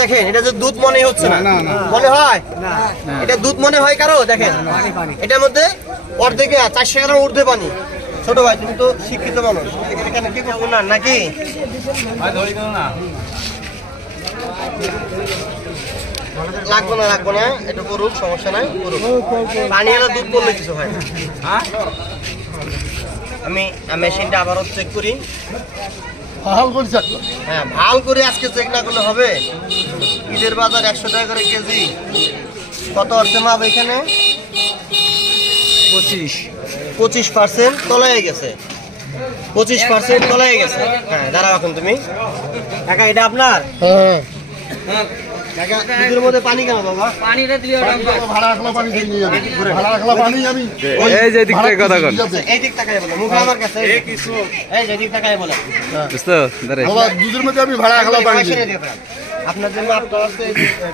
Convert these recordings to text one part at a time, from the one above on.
দেখেন এটা যে দুধ মনে হচ্ছে না। মনে হয়? এটা দুধ মনে হয় কারও? দেখেন। এটার মধ্যে অর্ধেকে চারশো গ্রাম ঊর্ধ্বে পানি। ছোট ভাই তুমি তো শিক্ষিত মানুষ। এখানে কি করব না নাকি? লাগবো না লাগবো না এটা করুক সমস্যা নাই করুক। পানি এলে দুধ পড়লে কিছু হয় আমি মেশিনটা আবারও চেক করি। করেছে একটা হ্যাঁ ভালো করে আজকে চেক না করলে হবে? ঈদের বাজার একশো টাকা করে কেজি। কত অর্থে মাপ এখানে? পঁচিশ। পঁচিশ পার্সেন্ট তলায় গেছে। পঁচিশ পার্সেন্ট তলায় গেছে। হ্যাঁ দাঁড়াও এখন তুমি। কাকা এটা আপনার? হ্যাঁ। আমি। এই যে দিক থেকে কথা কন এই দিক তাকায় বলে মুখে আমার কাছে এই এই যে দিক তাকায় বলে। বুঝতো দাঁড়াই বাবা দুধের মধ্যে আমি ভাড়া রাখলা পানি আপনার জন্য আপনার আছে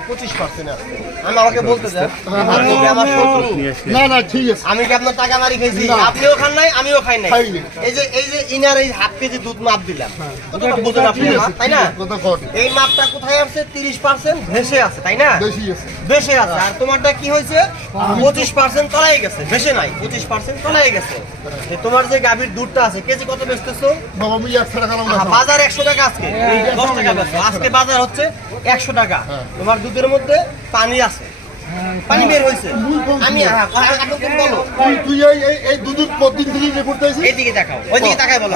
পঁচিশ পার্সেন্ট আছে। আমি আমাকে বলতে চান আপনি কি আমার শত্রু। না না ঠিক আছে। আমি কি আপনার টাকা মারি খাইছি? না। আপনিও খান নাই আমিও খাই নাই। এই যে এই যে ইনার এই হাফ কেজি দুধ মাপ দিলাম। আপনি আছে তাই না? এই মাপটা কোথায় আছে তিরিশ পার্সেন্ট ভেসে আছে তাই না? বেশি আছে। ভেসে আছে। আর তোমারটা কি হয়েছে? পঁচিশ পার্সেন্ট তলায় গেছে ভেসে নাই। পঁচিশ পার্সেন্ট তলায় গেছে। তোমার যে গাভীর দুধটা আছে কেজি কত বেচতেছো? বাজার একশো টাকা আজকে। দশ টাকা আজকে বাজার হচ্ছে একশো টাকা। হ্যাঁ। তোমার দুধের মধ্যে পানি আছে। পানি বের হয়েছে। আমি আহা, আহা, এখন তুমি বলো। তুই তুই এই এই এই দুধ প্রতিদিন থেকে রেকর্ড চাইছিস এইদিকে দেখাও ওইদিকে তাকাই বলো।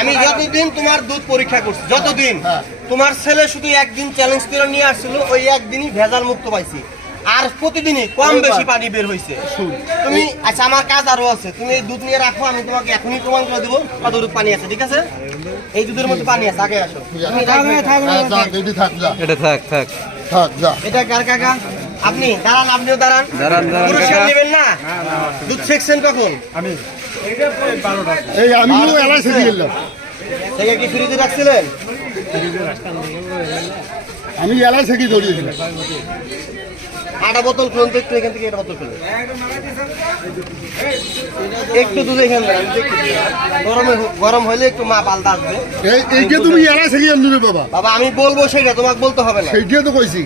আমি যতদিন তোমার দুধ পরীক্ষা করছি যতদিন। তোমার ছেলে শুধু একদিন চ্যালেঞ্জ করে নিয়ে আসছিল ওই একদিনই ভেজাল মুক্ত পাইছি। আর প্রতিদিনই কম বেশি পানি বের হয়েছে তুমি আচ্ছা আমার কাজ আরও আছে। তুমি এই দুধ নিয়ে রাখো আমি তোমাকে এখনই প্রমাণ করে দেবো কতটুকু পানি আছে ঠিক আছে? এই দুধের মধ্যে পানি আছে আগে আসো। হ্যাঁ এটি থাক এটা থাক থাক। থাক যা। এটা কার কাকা? আপনি দাঁড়ান আপনিও দাঁড়ান। দাঁড়ান, পুরস্কার নেবেন না? দুধ ছেকছেন কখন? এই আমিও এলাই সেটি গেলাম থেকে কি ফ্রিজে রাখছিলেন? আমি এলাই সেটি ধরিয়েছিলাম? আটা বোতল খুলুন তো একটু এখান থেকে এটা বোতল খুলুন। একটু দুধ এখানে গরমে গরম হলে একটু মা পাল্টা আসবে। এই এইটা তুমি এলাই সেটি আনবে বাবা। বাবা আমি বলব সেটা তোমাকে বলতে হবে না। সেইটা তো কইছি।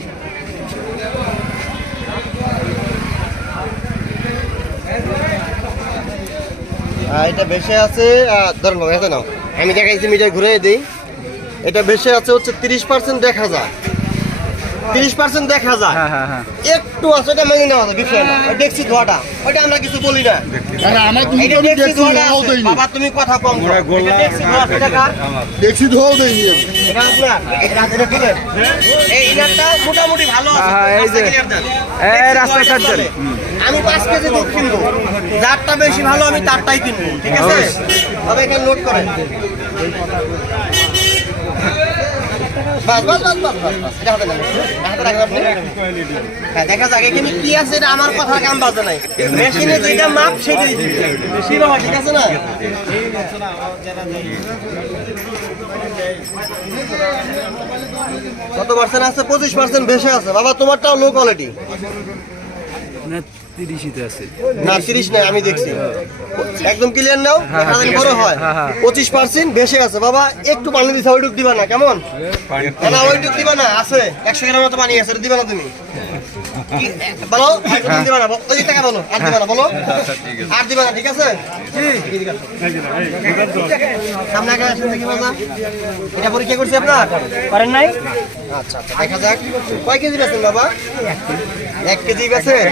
এটা ভেসে আছে ধরুন বাবা এত নাও। আমি দেখাইছি মিটার ঘুরে দিই। এটা ভেসে আছে হচ্ছে তিরিশ পার্সেন্ট দেখা যায় তিরিশ পার্সেন্ট দেখা যায়। হ্যাঁ হ্যাঁ হ্যাঁ। একটু আছে ওটা মেনে নেওয়া যায় বিষয় না। দেখছি ধোয়াটা ওইটা আমরা কিছু বলি না। বাবা তুমি কথা কম করো। দেখছি ধোয়া, এটা ধোয়াও দেয়নি মোটামুটি ভালো। হ্যাঁ। আমি পাঁচ কেজি দুধ কিনবো। যারটা বেশি ভালো আমি তারটাই কিনবো। ঠিক আছে? তবে এখানে নোট করেন বাস বাস বাস বাস বাস বাস। এটা হাতে নেন। হাতে রাখেন আপনি। হ্যাঁ দেখা যাক, এখানে কি আছে কাম বাজে নাই। মাপ ঠিক আছে কত পার্সেন্ট আছে? পঁচিশ পার্সেন্ট বেশি আছে। বাবা, তোমারটাও লো কোয়ালিটি না তিরিশ নাই আমি দেখছি। একদম ক্লিয়ার নাও? হ্যাঁ, বড় হয়। হ্যাঁ, হ্যাঁ। পঁচিশ পার্সেন্ট বেশি আছে। বাবা একটু পানি দিছে ওইটুক দিবা না কেমন? না, ওইটুক দিবা না আছে। একশো গ্রাম মতো পানি আছে দিবা না তুমি। বলো দিবা না বলো, ওই টাকা বলো আর দিবা না বলো। আর দিবা না ঠিক আছে? সামনে আগে আসেন দেখি বাবা। এটা পরীক্ষা করছি আপনার? করেন নাই? আচ্ছা আচ্ছা দেখা যাক। কয় কেজি বেছেন বাবা? এক কেজি বেছেন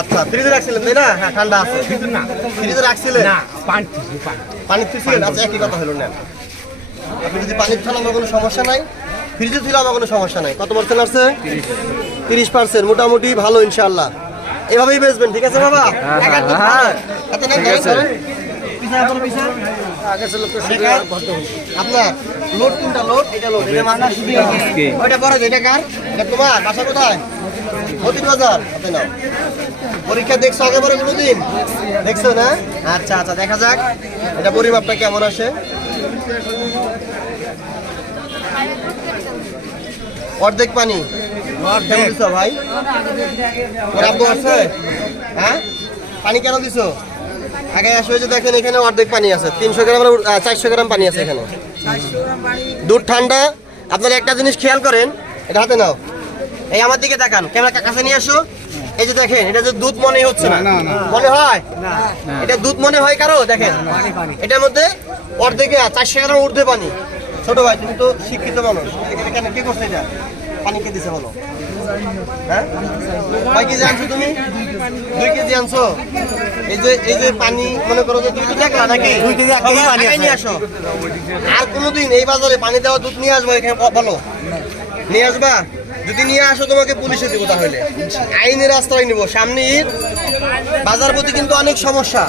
আচ্ছা ফ্রিজে রাখছিলেন তাই না? হ্যাঁ ঠান্ডা আছে। ফ্রিজে রাখছিলেন? পানি ফ্রিজে আচ্ছা একই কথা হলো না আপনি যদি পানির ফেলা আমার কোনো সমস্যা নাই। ফ্রিজে ছিল আমার কোনো সমস্যা নাই। কত পার্সেন্ট আছে তিরিশ পার্সেন্ট মোটামুটি ভালো ইনশাল্লাহ এভাবেই বেচবেন ঠিক আছে বাবা। আপনার লোড কোনটা লোড? এটা লোড এটা মাথা ওইটা বড় এটা কার? এটা তোমার বাসা কোথায়? বাজার নাও। পরীক্ষা দেখছ আগে পরে কোনোদিন? দেখছ না? আচ্ছা আচ্ছা দেখা যাক। এটা পরিমাপটা কেমন আসে? অর্ধেক পানি। ভাই? ওর আছে? হ্যাঁ? পানি কেন দিছো? আগে আসো যে দেখেন এখানে অর্ধেক পানি আছে। তিনশো গ্রাম চারশো গ্রাম পানি আছে এখানে। দুধ ঠান্ডা। আপনারা একটা জিনিস খেয়াল করেন এটা হাতে নাও। এই আমার দিকে দেখান। ক্যামেরা কাছে নিয়ে আসো। এই যে দেখেন এটা যে দুধ মনে হচ্ছে না। মনে হয়? এটা দুধ মনে হয় কারও? দেখেন। এটার মধ্যে অর্ধেকে চারশো গ্রাম ঊর্ধ্বে পানি। ছোট ভাই তুমি তো শিক্ষিত মানুষ। কেন কে করছে এটা? পানি কে দিছে বলো? হ্যাঁ? কয় কেজি আনছো তুমি? দুই কেজি আনছো? এই যে এই যে পানি মনে করো যে দুই কেজি দেখলা নাকি? দুই কেজি পানি নিয়ে আসো। আর কোনোদিন এই বাজারে পানি দেওয়া দুধ নিয়ে আসব এখানে বলো। নিয়ে আসবা? যদি নিয়ে আসো তোমাকে পুলিশে দিব তাহলে। আইনের রাস্তায় নিব। সামনে ঈদ। বাজার প্রতি কিন্তু অনেক সমস্যা।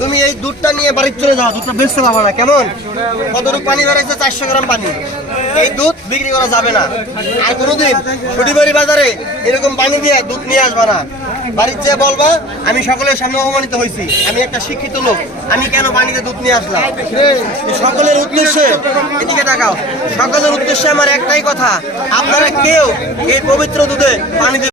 তুমি এই দুধটা নিয়ে বাড়ির চলে যাও দুধটা বেচতে পারবে না। কেমন? কতটুকু পানি বেড়েছে? চারশো গ্রাম পানি। এই দুধ বিক্রি করা যাবে না। আর কোনোদিন ছুটিবাড়ি বাজারে এরকম পানি দিয়ে দুধ নিয়ে আসবা না। বাড়ির যে বলবা, আমি সকলের সামনে অপমানিত হয়েছি। আমি একটা শিক্ষিত লোক। আমি কেন পানিতে দুধ নিয়ে আসলাম? সকলের উদ্দেশ্যে, এদিকে তাকাও। সকলের উদ্দেশ্যে আমার একটাই কথা, আপনারা কেউ এই পবিত্র দুধে পানি